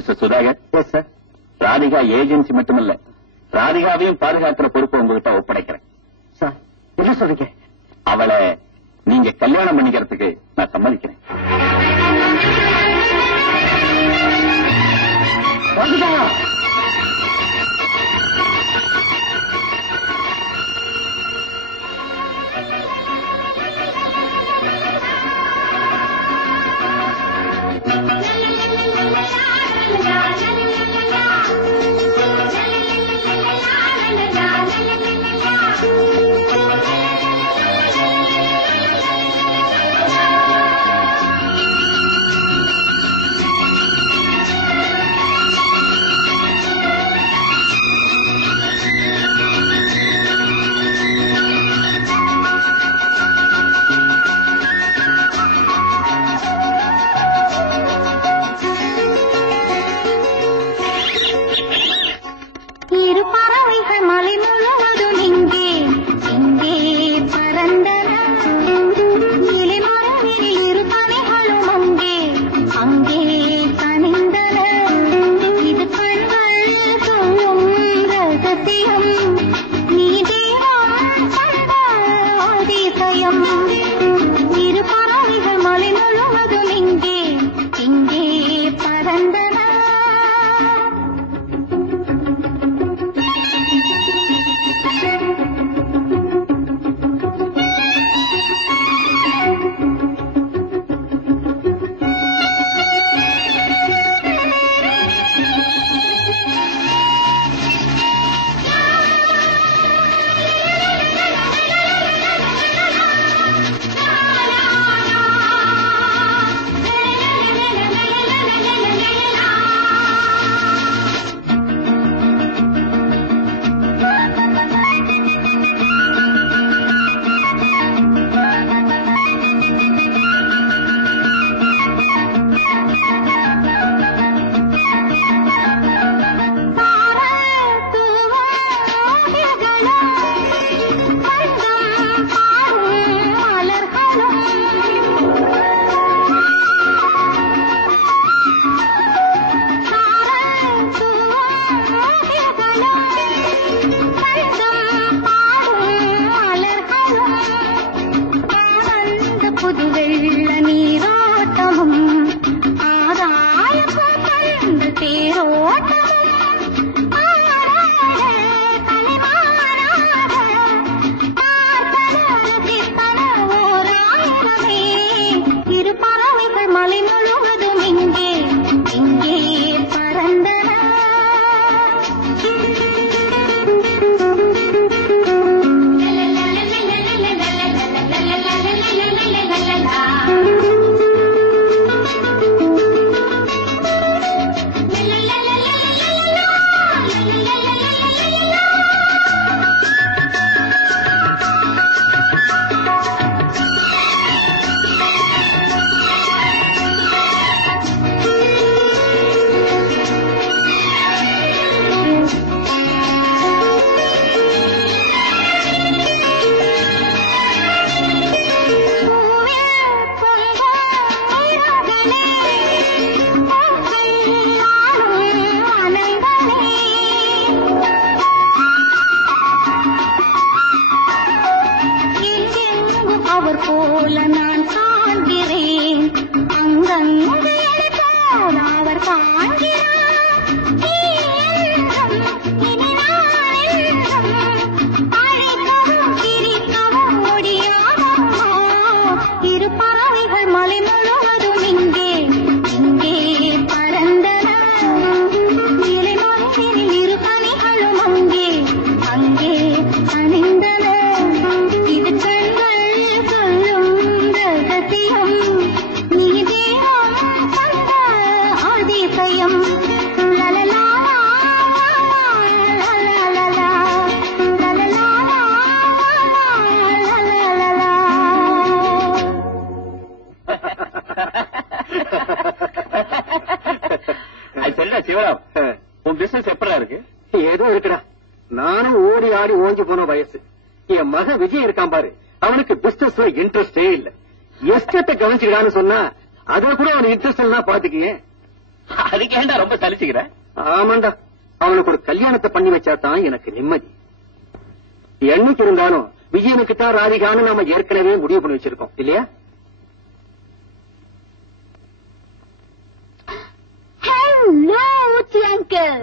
Mister Sudhakar. Yes sir. Radhika agency மட்டுமல்ல, ராதிகாவையும் பாதுகாக்கிற பொறுப்பை உங்ககிட்ட ஒப்படைக்கிறேன். சார் என்ன சொல்றீங்க? அவளை நீங்க கல்யாணம் பண்ணிக்கிறதுக்கு நான் சம்மதிக்கிறேன். நானும் ஓடி ஆடி ஓஞ்சி போன வயசு. என் மக விஜய் இருக்கான் பாரு, அவனுக்கு பிசினஸ்ல இன்ட்ரெஸ்டே இல்ல. எஸ்டேட்டை கவனிச்சுக்கிறான்னு சொன்னா அதை கூட அவனுக்கு இன்ட்ரெஸ்ட் எல்லாம் பாத்துக்கீங்க. அதுக்கு ஏன்டா ரொம்ப சலிச்சுக்கிற? ஆமாண்டா, அவனுக்கு ஒரு கல்யாணத்தை பண்ணி வச்சாதான் எனக்கு நிம்மதி. என்னைக்கு இருந்தாலும் விஜயனுக்கு தான் ராதிகான்னு நாம ஏற்கனவே முடிவு பண்ணி வச்சிருக்கோம் இல்லையா? Hello, Auntie Uncle.